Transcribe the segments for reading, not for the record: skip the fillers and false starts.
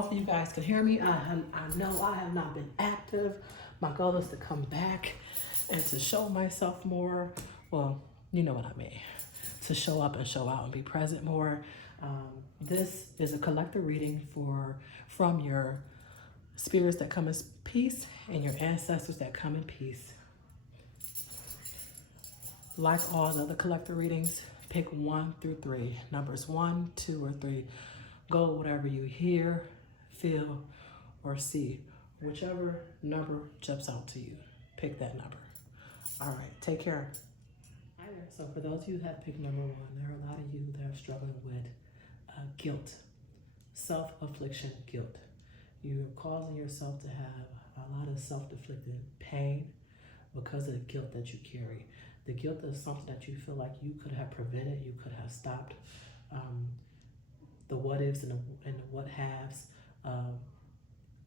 hopefully you guys can hear me. I know I have not been active. My goal is to come back and to show myself more. Well, you know what I mean. To show up and show out and be present more. This is a collective reading from your spirits that come in peace and your ancestors that come in peace. Like all the other collective readings, pick 1 through 3. Numbers 1, 2, or 3. Go whatever you hear, feel, or see. Whichever number jumps out to you, pick that number. All right, take care. Hi there. So for those of you who have picked number 1, there are a lot of you that are struggling with guilt, self-affliction guilt. You're causing yourself to have a lot of self-inflicted pain because of the guilt that you carry. The guilt is something that you feel like you could have prevented, you could have stopped. The what ifs and the what haves.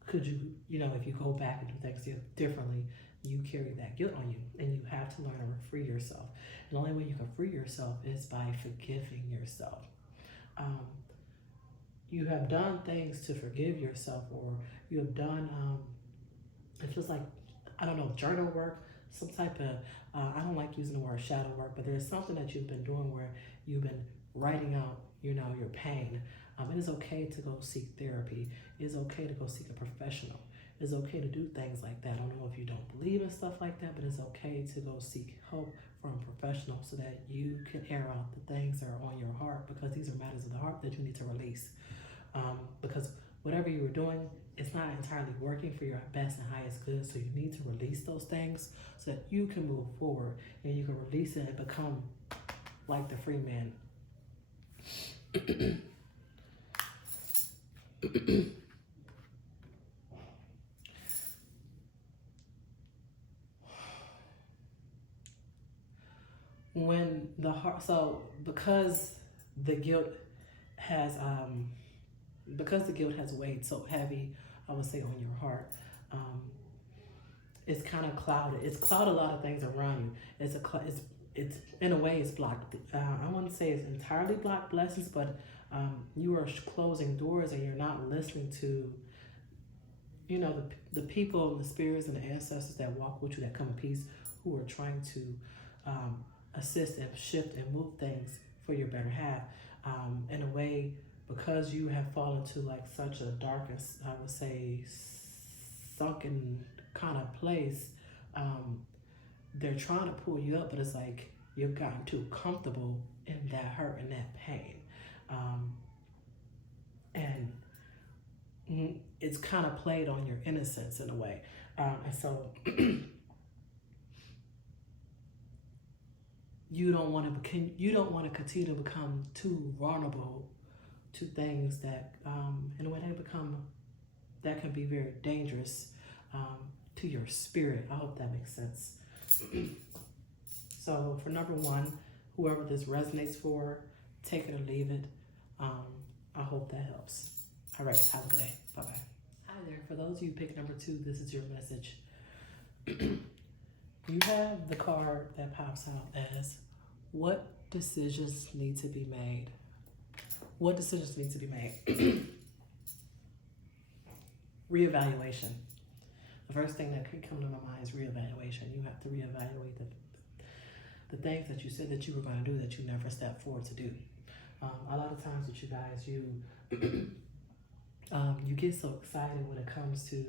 Could you, if you go back and do things differently, you carry that guilt on you, and you have to learn to free yourself. And the only way you can free yourself is by forgiving yourself. You have done things to forgive yourself, or you have done, it feels like, I don't know, journal work, some type of, I don't like using the word shadow work, but there's something that you've been doing where you've been writing out, your pain. It is okay to go seek therapy. It is okay to go seek a professional. It's okay to do things like that. I don't know if you don't believe in stuff like that, but it's okay to go seek help from a professional so that you can air out the things that are on your heart, because these are matters of the heart that you need to release. Because whatever you were doing, it's not entirely working for your best and highest good, so you need to release those things so that you can move forward and you can release it and become like the free man. When the heart, so because the guilt has weighed so heavy, I would say, on your heart, it's kind of clouded. It's clouded a lot of things around you. It's in a way, it's blocked. I wouldn't say it's entirely blocked blessings, but you are closing doors and you're not listening to, the people, the spirits, and the ancestors that walk with you, that come in peace, who are trying to assist and shift and move things for your better half. In a way, because you have fallen to like such a dark, I would say, sunken kind of place, they're trying to pull you up, but it's like you've gotten too comfortable in that hurt and that pain. And it's kind of played on your innocence in a way. And so you don't want to continue to become too vulnerable to things that, in a way, that can be very dangerous to your spirit. I hope that makes sense. So for number 1, whoever this resonates for, take it or leave it. I hope that helps. All right, have a good day. Bye-bye. Hi there. For those of you who pick number 2, this is your message. You have the card that pops out as, what decisions need to be made? What decisions need to be made? Reevaluation. The first thing that could come to my mind is reevaluation. You have to reevaluate the things that you said that you were going to do that you never stepped forward to do. A lot of times with you guys, you get so excited when it comes to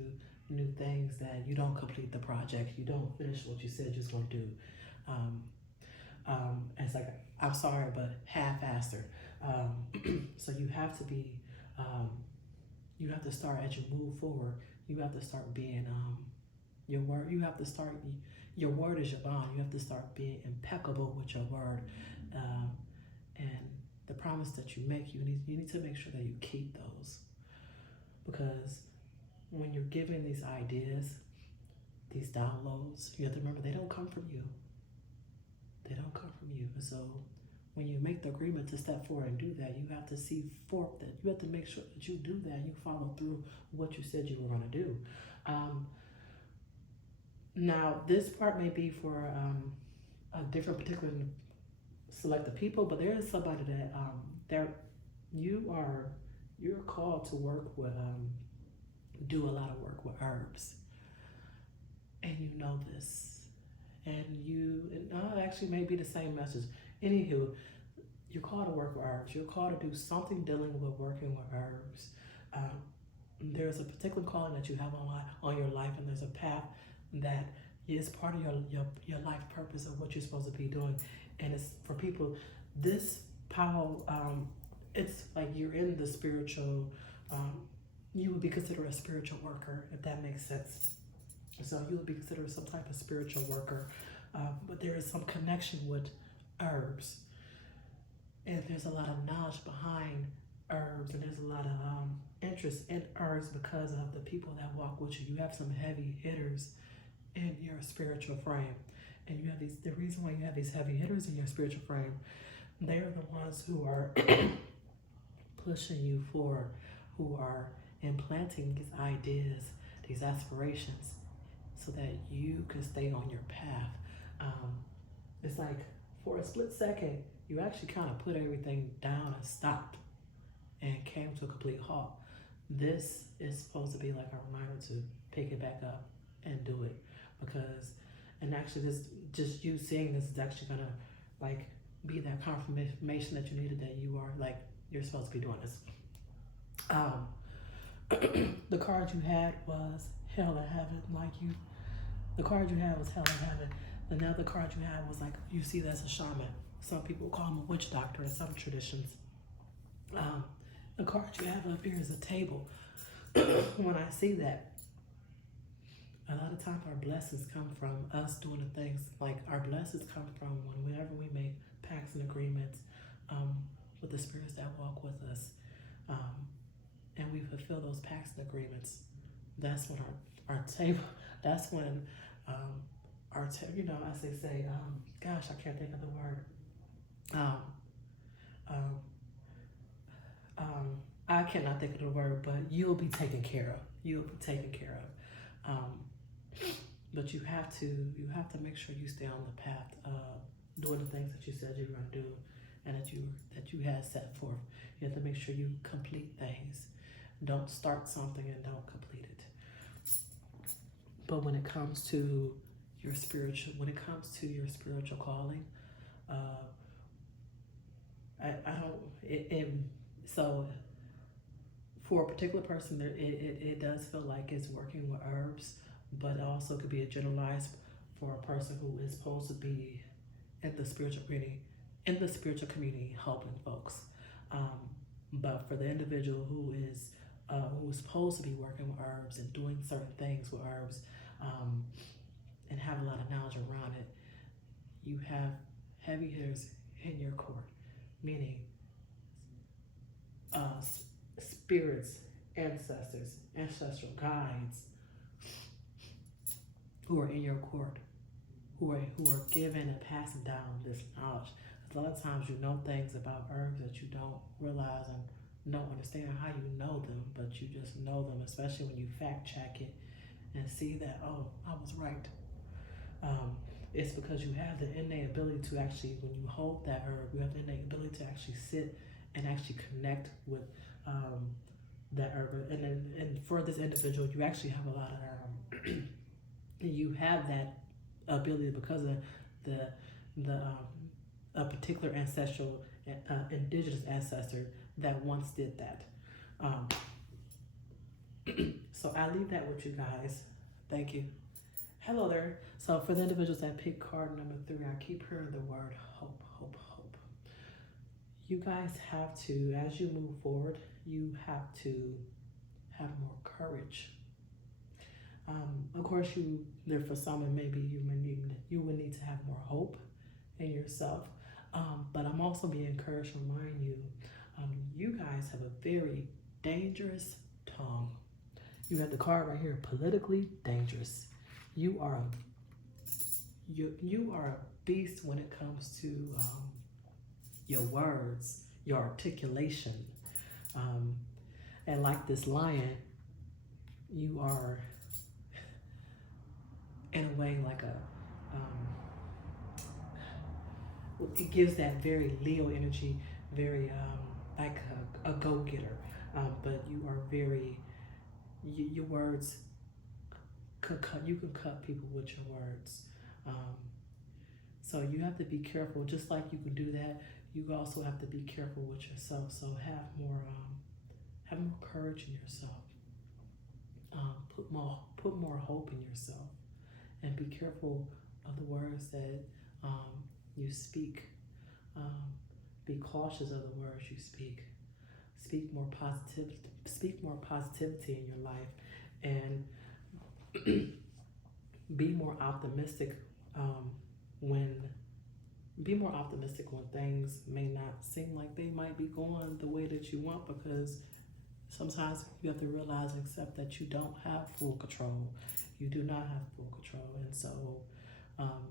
new things that you don't complete the project. You don't finish what you said you was going to do. It's like, I'm sorry, but half-assed. So you have to be, you have to start, as you move forward, you have to start being, your word is your bond. You have to start being impeccable with your word. And the promise that you make, you need to make sure that you keep those. Because when you're given these ideas, these downloads, you have to remember, they don't come from you. They don't come from you. And so when you make the agreement to step forward and do that, you have to see forth that you have to make sure that you do that. You follow through what you said you were going to do. Now, this part may be for a different particular selected people, but there is somebody that you are you're called to work with, do a lot of work with herbs. And you know this. And actually may be the same message. Anywho, you're called to work with herbs. You're called to do something dealing with working with herbs. There's a particular calling that you have on your life, and there's a path that is part of your life purpose of what you're supposed to be doing. And it's for people, this power, it's like you're in the spiritual, you would be considered a spiritual worker, if that makes sense. So you would be considered some type of spiritual worker, but there is some connection with herbs. And there's a lot of knowledge behind herbs, and there's a lot of interest in herbs because of the people that walk with you. You have some heavy hitters in your spiritual frame, and you have these. The reason why you have these heavy hitters in your spiritual frame, they're the ones who are pushing you forward, who are implanting these ideas, these aspirations, so that you can stay on your path. It's like for a split second, you actually kind of put everything down and stopped and came to a complete halt. This is supposed to be like a reminder to pick it back up and do it, because, and actually this, just you seeing this is actually gonna like be that confirmation that you needed, that you are like, you're supposed to be doing this. The card you had was Hell and Heaven, the card you had was Hell and Heaven. Another card you had was like, you see that's a shaman. Some people call him a witch doctor in some traditions. The card you have up here is a table. When I see that, a lot of times our blessings come from us doing the things, like our blessings come from whenever we make pacts and agreements with the spirits that walk with us, and we fulfill those pacts and agreements. That's when our table, that's when as they say, gosh, I can't think of the word. I cannot think of the word, but you'll be taken care of. You'll be taken care of. But you have to make sure you stay on the path of doing the things that you said you were going to do, and that you had set forth. You have to make sure you complete things. Don't start something and don't complete it. But when it comes to your spiritual calling, so for a particular person, it does feel like it's working with herbs, but it also could be a generalized for a person who is supposed to be in the spiritual community helping folks. But for the individual who is supposed to be working with herbs and doing certain things with herbs, and have a lot of knowledge around it, you have heavy hitters in your court, meaning spirits, ancestors, ancestral guides who are in your court, who are given and passing down this knowledge. A lot of times you know things about herbs that you don't realize and don't understand how you know them, but you just know them, especially when you fact check it and see that, oh, I was right. It's because you have the innate ability to actually, when you hold that herb, you have the innate ability to actually sit and actually connect with that herb. And for this individual, you actually have a lot of you have that ability because of a particular ancestral indigenous ancestor that once did that. So I leave that with you guys. Thank you. Hello there. So for the individuals that pick card number 3, I keep hearing the word hope, hope, hope. You guys have to, as you move forward, you have to have more courage. Of course, for some, maybe you would need to have more hope in yourself. But I'm also being encouraged to remind you, you guys have a very dangerous tongue. You have the card right here, politically dangerous. You are a beast when it comes to your words, your articulation, and like this lion, you are in a way like it gives that very Leo energy, very like a go-getter. but you are very, your words could cut, you can cut people with your words. Um, so you have to be careful. Just like you can do that, you also have to be careful with yourself. So have more courage in yourself. Put more hope in yourself, and be careful of the words that you speak. Um, be cautious of the words you speak. Speak more positive. Speak more positivity in your life, and be more optimistic when things may not seem like they might be going the way that you want, because sometimes you have to realize and accept that you don't have full control. You do not have full control, and so um,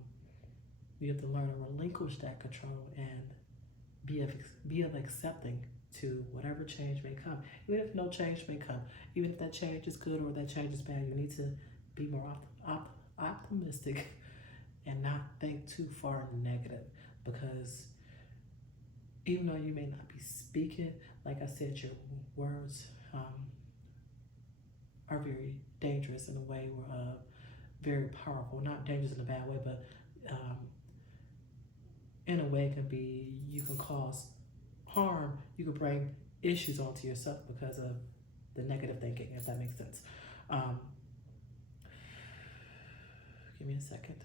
you have to learn to relinquish that control and be of accepting to whatever change may come. Even if no change may come, even if that change is good or that change is bad, you need to be more optimistic and not think too far negative, because even though you may not be speaking, like I said, your words are very dangerous in a way, or very powerful. Not dangerous in a bad way, but in a way it can be, you can cause harm. You can bring issues onto yourself because of the negative thinking, if that makes sense. Give me a second.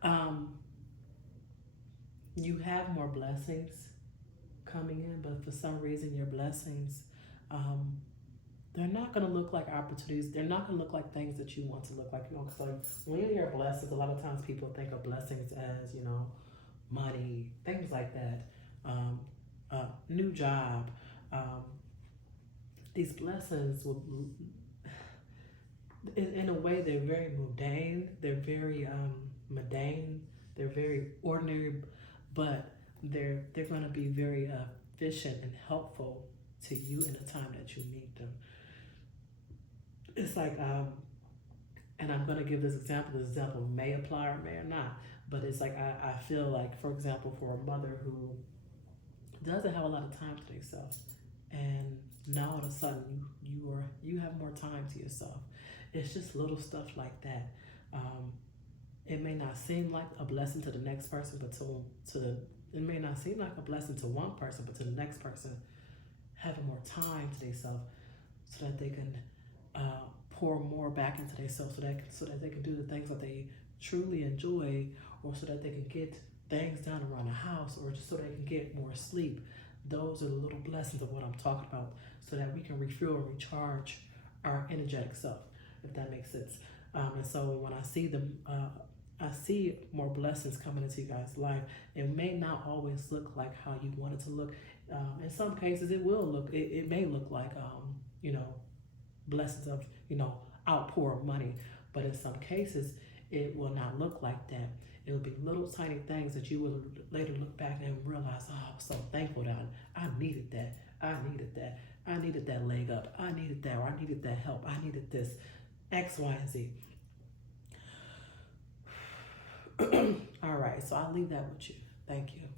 Um, you have more blessings coming in, but for some reason your blessings, um, they're not going to look like opportunities. They're not going to look like things that you want to look like. Because like when you hear blessings, a lot of times people think of blessings as, money, things like that, new job. Um, these blessings will, in a way, they're very mundane. They're very mundane. They're very ordinary, but they're going to be very efficient and helpful to you in the time that you need them. It's like, and I'm going to give this example. This example may apply or may or not, but it's like I feel like, for example, for a mother who doesn't have a lot of time to themselves, and now all of a sudden you have more time to yourself. It's just little stuff like that. It may not seem like a blessing to the next person, but it may not seem like a blessing to one person, but to the next person, having more time to themselves so that they can pour more back into themselves, so that they can do the things that they truly enjoy, or so that they can get things done around the house, or just so they can get more sleep. Those are the little blessings of what I'm talking about, so that we can refuel and recharge our energetic self, if that makes sense. And so when I see I see more blessings coming into you guys' life. It may not always look like how you want it to look. In some cases, it will look. It may look like blessings of outpour of money, but in some cases, it will not look like that. It will be little tiny things that you will later look back and realize, oh, I was so thankful that I needed that. I needed that. I needed that leg up. I needed that, or I needed that help. I needed this, X, Y, and Z. All right, so I'll leave that with you. Thank you.